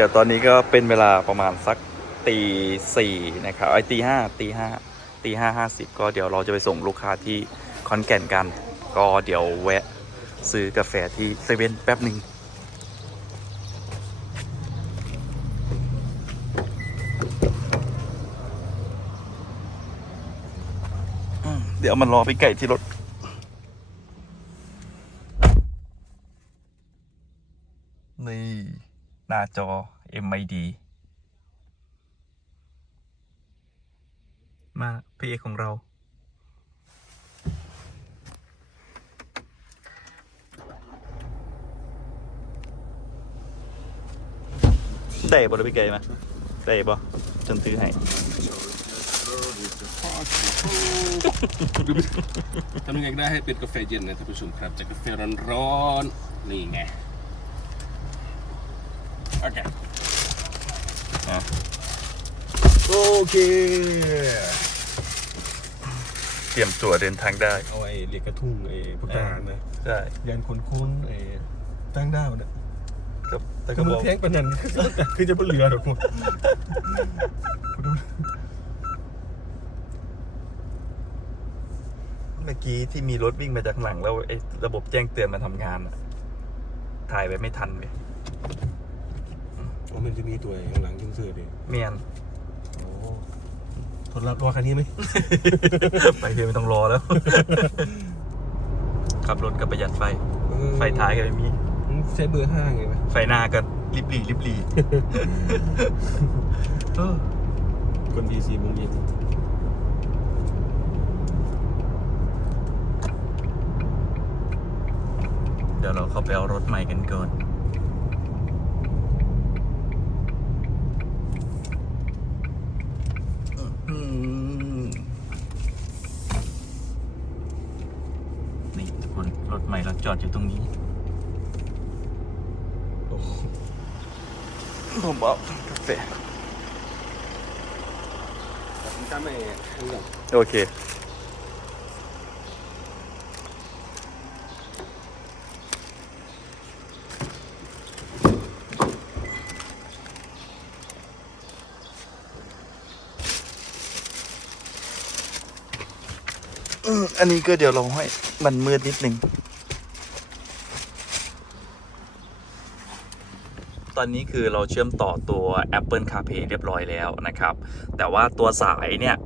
ดี๋ยวตอนนี้ก็เป็นเวลาประมาณสักตีสี่นะครับไอ้ตีห้าตีห้าตีห้าห้าสิบก็เดี๋ยวเราจะไปส่งลูกค้าที่คอนแก่นกัน ก็เดี๋ยวแวะซื้อกาแฟที่เซเว่นแป๊บหนึ่งเดี๋ยวมันรอไปไก่ที่รถนี่ หน้าจอ MID มาพี่เอกของเรา ได้บ่ได้พี่ไก่มาได้บ่จนซื้อให้ทำยังไงก็ได้ให้เป็นกาแฟเย็นนะท่านผู้ชมครับจากกาแฟร้อนๆนี่ไง โอเคอะโอเคเตรียมตัวเดินทางได้ เอาไอ้เรียกกระทุ่งไอ้พวกทหารนะใช่ยันคนคุ้นไอ้ตั้งดาวเนี่ยครับแต่ก็ก็มับนอกแทงปานนันคือจะเป็นเรือหรอกคุณเมื่อกี้ที่มีรถวิ่งมาจากหลังแล้วไอ้ระบบแจ้งเตือนมาทำงานอะถ่ายไปไม่ทันเลย อ๋อมันจะมีตัวข้างหลังยุ่งเสือดิเมียนโอ้ทดรับรอคันนี้ไหม ไปเพียไม่ต้องรอแล้ว ขับรถก็ประหยัดไฟไฟท้ายก็ไม่มี ใช้เบอร์ห้าไงวะไฟหน้าก็ริบหรี่ริบหรี่ เออคนดีซีมึงยิงเดี๋ยวเราเข้าไปเอารถใหม่กันก่อน ทุกคนรถใหม่เราจอดอยู่ตรงนี้โอ้โหผมเอากาแฟผมจำไม่ข้างหลังโอเค อันนี้ก็เดี๋ยวเราให้มันมืดนิดนึงตอนนี้คือเราเชื่อมต่อตัว Apple CarPlay เรียบร้อยแล้วนะครับ แต่ว่าตัวสายเนี่ย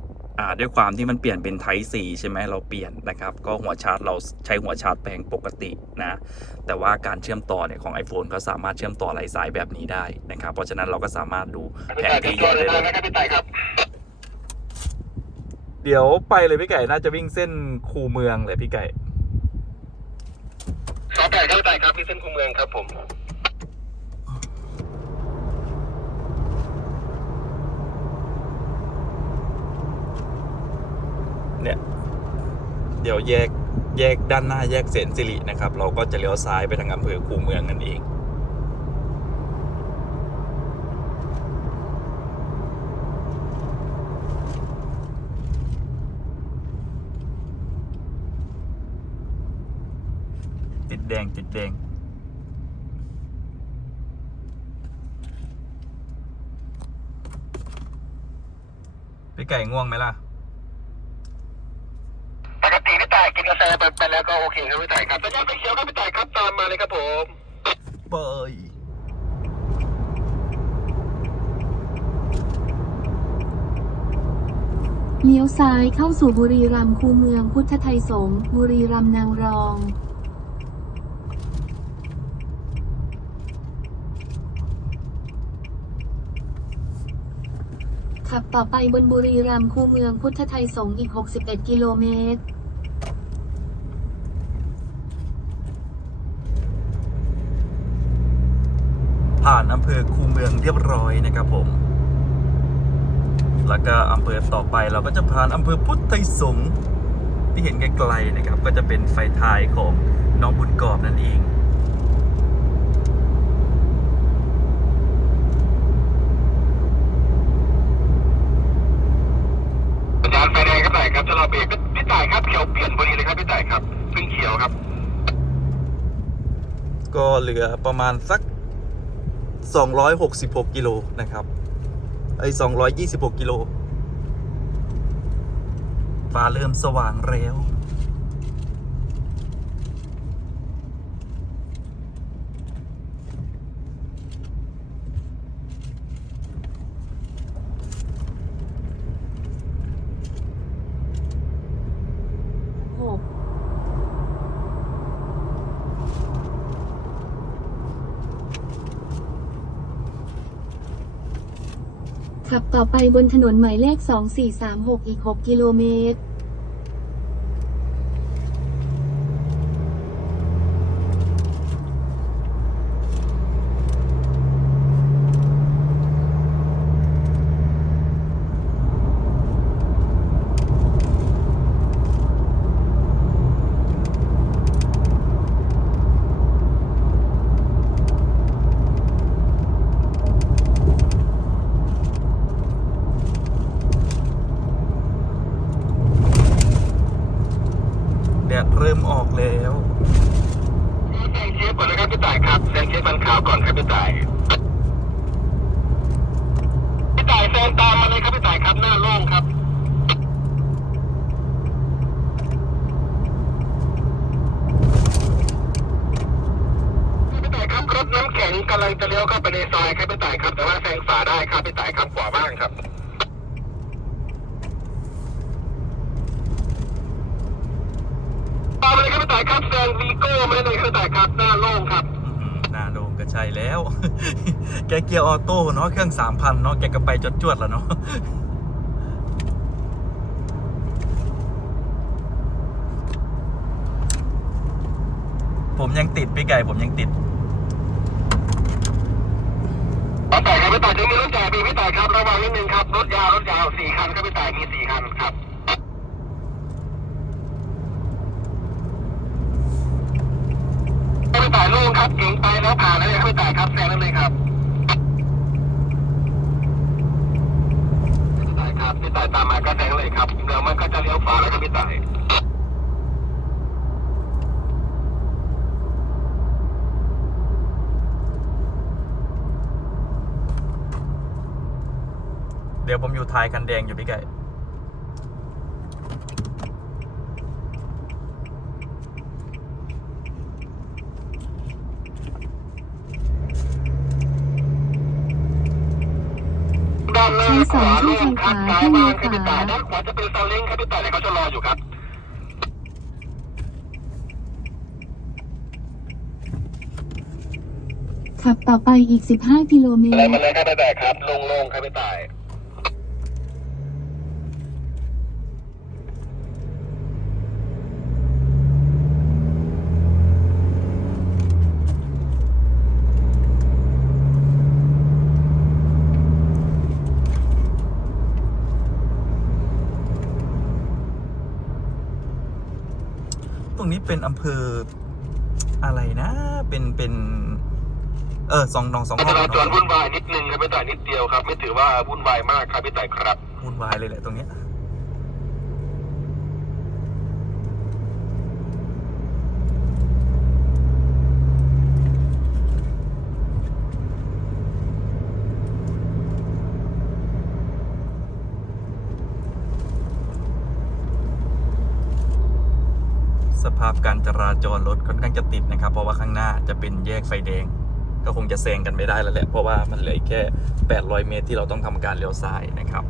ด้วยความที่มันเปลี่ยนเป็น Type C ใช่ไหมเราเปลี่ยนนะครับ ก็หัวชาร์จเราใช้หัวชาร์จแปลงปกตินะ แต่ว่าการเชื่อมต่อเนี่ยของ iPhone ก็สามารถเชื่อมต่อหลายสายแบบนี้ได้นะครับ เพราะฉะนั้นเราก็สามารถดูแผนที่ได้เลย เดี๋ยวไปเลยพี่ไก่น่าจะวิ่งเส้นคูเมืองเลยพี่ไก่ซอฟต์แวร์เข้าใจครับที่เส้นคูเมืองครับผมเนี่ยเดี๋ยวแยกแยกด้านหน้าแยกเสนสิรินะครับ เราก็จะเลี้ยวซ้ายไปทางอำเภอคูเมืองนั่นเอง แดงติดแดงพี่ไก่ง่วงไหมล่ะ ปกติพี่ต่ายกินกาแฟไปไปแล้วก็โอเคครับพี่ต่ายครับสัญญาณไฟเขียวครับพี่ต่ายครับตามมาเลยครับผมเบยเลี้ยวซ้ายเข้าสู่บุรีรัมย์คูเมืองพุทธไทยสงฆ์บุรีรัมย์นางรอง ขับต่อไปบนบุรีรัมย์คูเมืองพุทธไทยสงฆ์อีก 61 กิโลเมตรผ่านอำเภอคูเมืองเรียบร้อยนะครับผม แล้วก็อำเภอต่อไปเราก็จะผ่านอำเภอพุทธไทยสงฆ์ที่เห็นไกลๆนะครับ ก็จะเป็นไฟท้ายของน้องบุญกอบนั่นเอง สัญญาณไฟแดง ครับจะรอเบรกพี่ต่ายครับเขียวเปลี่ยนพอดีเลยครับพี่ต่ายครับเพิ่งเขียวครับ ก็เหลือประมาณสัก 266 กิโลนะครับไอ้226 กิโลฟ้าเริ่มสว่างแล้ว หก ขับต่อไปบนถนนหมายเลข 2436 อีก 6 กิโลเมตร แดดเริ่มออกแล้ว แซงเชฟก่อนนะครับพี่ต่ายครับแซงเช ฟันขาวก่อนครับพี่ต่าย พี่ต่ายแซงตามมาเลยครับพี่ต่ายครับหน้าโล่งครับพี่ต่ายครับรถน้ำแข็งกำลังจะเลี้ยวเข้าไปในซอยครับพี่ต่ายครับ แต่ว่าแซงฝาได้ครับพี่ต่ายครับขวาบ้างครับตามมาเลยครับพี่ต่ายครับแซงวีโก้มาเลยครับพี่ต่ายครับหน้าโล่งครับ ใช่แล้ว แกเกียร์ออโต้เนาะเครื่องสามพันเนาะแกก็ไปจดจวดแล้วเนาะผมยังติดพี่ไก่ผมยังติดพี่ต่ายครับพี่ต่ายจะมีรถใหญ่มีพี่ต่ายครับระวังนิดนึงครับรถยาวรถยาวสี่คันครับพี่ต่ายมีสี่คันครับ พี่ต่ายโล่ครับเก่งไปแล้วผ่านแล้วครับพี่ต่ายครับแซงได้เลยครับพี่ต่ายครับพี่ต่ายตามมาก็แซงเลยครับเดี๋ยวมันก็จะเลี้ยวขวาแล้วครับพี่ต่ายเดี๋ยวผมอยู่ท้ายคันแดงอยู่พี่ไก่ ด้านหน้า ใช้ขสองวาช่โล่องทางขวาซ้ายให้เลี้บ้ายวงครับพี่ขวาต่ด้านขวาจะเป็นซาเล้งครับพี่แต่เดี๋ยวเขาจะรออยู่ครับขับต่อไปอีก 15 กิโลเมอะไรตรมาเลยครับพี่แต่ครับโล่งๆครับพี่แต่ เป็นอำเภออะไรนะ เป็นเป็นเออสองนองสองจห้องราจรเนาะวุ่นวายนิดนึงครับพี่ต่ายนิดเดียวครับ ไม่ถือว่าวุ่นวายมากครับพี่ต่ายครับวุ่นวายเลยแหละตรงเนี้ยาพการจราจรรถค่อนข้างจะติดนะครับ เพราะว่าข้างหน้าจะเป็นแยกไฟแดง ก็คงจะแซงกันไม่ได้แล้วแหละ เพราะว่ามันเหลืออีกแค่ 800 เมตรที่เราต้องทำการเลี้ยวซ้ายนะครับ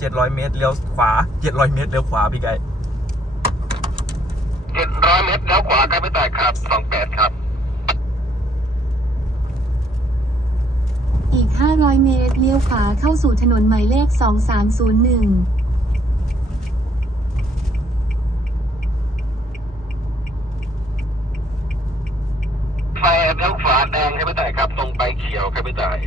700 เมตรเลี้ยวขวา 700 เมตรเลี้ยวขวาพี่ไก่เจ็ดร้อยเมตรเลี้ยวขวาครับพี่ต่ายครับสองแปดครับ อีก 500 เมตรเลี้ยวขวาเข้าสู่ถนนหมายเลข 2301 ไฟเลี้ยวขวาแดงครับพี่ต่ายครับตรงไป เขียวครับพี่ต่าย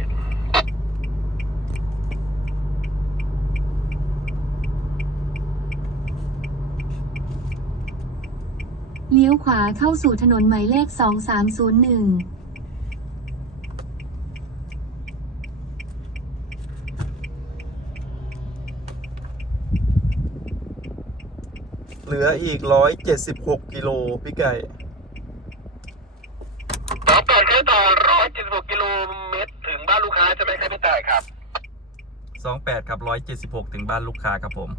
เลี้ยวขวาเข้าสู่ถนนหมายเลข 2301เหลืออีก 176 กิโลพี่ไก่ ตช้ต่อร้อยเจ็ดสิบหกกิโลเมตรถึงบ้านลูกค้าใช่ไหมครับพี่ต่ายครับ28ครับ176ถึงบ้านลูกค้าครับผม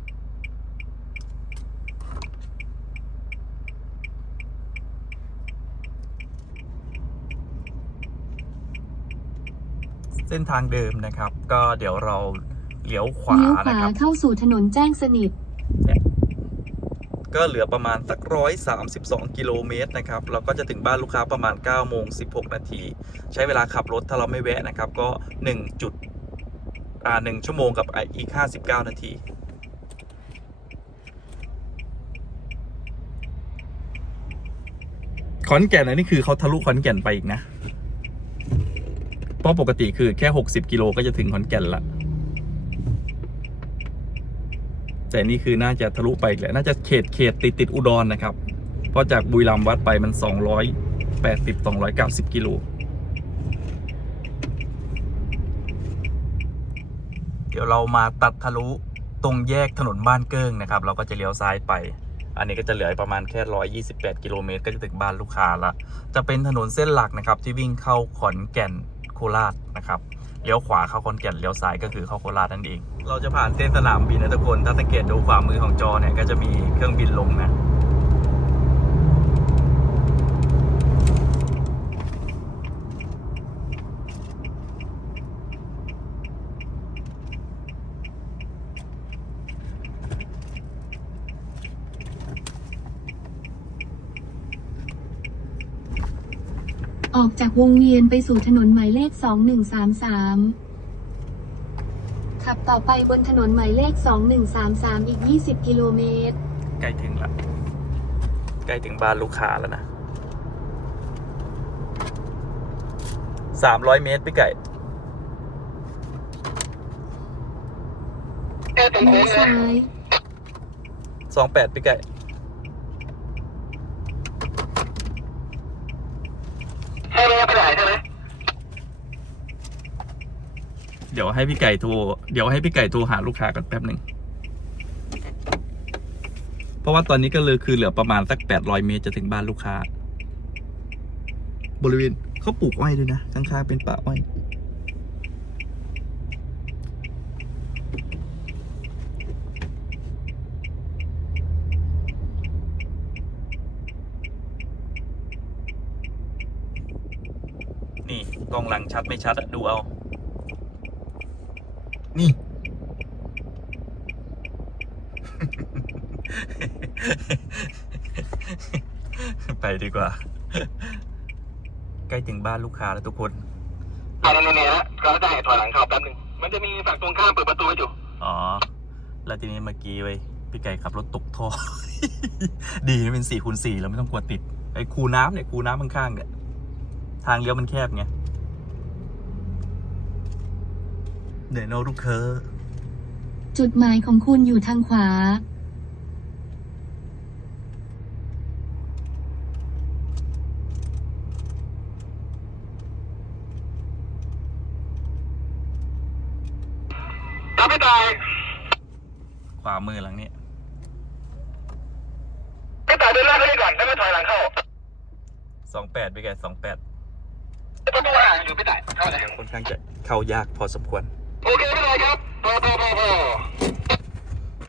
เส้นทางเดิมนะครับ ก็เดี๋ยวเราเลี้ยวขวาเลี้ยวขนะวาครับ เข้าสู่ถนนแจ้งสนิท ก็เหลือประมาณสักร้อยสามสิบสองกิโลเมตรนะครับ เราก็จะถึงบ้านลูกค้าประมาณ9โมง16นาที ใช้เวลาขับรถถ้าเราไม่แวะนะครับ ก็1จุดอ่า1ชั่วโมงกับอีก59นาทีขอนแก่นอันนี้คือเขาทะลุขอนแก่นไปอีกนะ เพราะปกติคือแค่ 60 กิโลก็จะถึงขอนแก่นละ แต่นี่คือน่าจะทะลุไปอีกแหละน่าจะเขตเขตติดติดอุดรนะครับ เพราะจากบุรีรัมย์วัดไปมัน 280 290 กิโลเดี๋ยวเรามาตัดทะลุตรงแยกถนนบ้านเกิ้งนะครับ เราก็จะเลี้ยวซ้ายไป อันนี้ก็จะเหลือประมาณแค่ 128 กิโลเมตรก็จะถึงบ้านลูกค้าละจะเป็นถนนเส้นหลักนะครับที่วิ่งเข้าขอนแก่นโคราชนะครับ เลี้ยวขวาเข้าคอนแก่นเลี้ยวซ้ายก็คือเข้าโคราชนั่นเอง เราจะผ่านเส้นสนามบินนะทุกคน ถ้าสังเกตดูขวามือของจอเนี่ยก็จะมีเครื่องบินลงนะ ออกจากวงเวียนไปสู่ถนนหมายเลข 2133 ขับต่อไปบนถนนหมายเลข 2133 อีก 20 กิโลเมตร ใกล้ถึงละใกล้ถึงบ้านลูกค้าแล้วนะสามร้อยเมตรพี่ไก่แค่ตรงเลี้โค้ยวงซ้านะยสองแปดพี่ไก่ ใช่ไหมครับพี่ต่ายใช่ไหม เดี๋ยวให้พี่ไก่โทรเดี๋ยวให้พี่ไก่โทรหาลูกค้ากันแป๊บหนึ่งเพราะว่าตอนนี้ก็เลยคือเหลือประมาณสักแปดร้อยเมตรจะถึงบ้านลูกค้า บริเวณเขาปลูกอ้อยด้วยนะข้างๆเป็นป่าอ้อยนี่กล้องหลังชัดไม่ชัดอะดูเอา นี่ ไปดีกว่า ใก ล้ถึงบ้านลูกค้าแล้วทุกคนอ่านั่นเนี่ยนะเราจะให้ถอยหลังเข้าแป๊บหนึง มันจะมีฝั่งตรงข้ามเปิดประตูให้อยู่ อ๋อ แล้วทีนี้เมื่อกี้ไว้ยพี่ไก่ขับรถตกท่อ ดีนะเป็นสี่คูณสี่เราไม่ต้องกลัวติด ไอ้คูน้ำเนี่ยคูน้ำข้างๆเนี่ยทางเลี้ยวมันแคบไงเดนโนลูกเคอร์จุดหมายของคุณอยู่ทางขวา ครับพี่ต่ายขวามือหลังนี้พี่ต่ายเดินหน้าไปนี่ก่อนแล้วไม่ถอยหลังเข้าสองแปดพี่ไก่สองแปดประตูห่างอยู่พี่ต่ายเข้าเลยค่อนข้างจะเข้ายากพอสมควร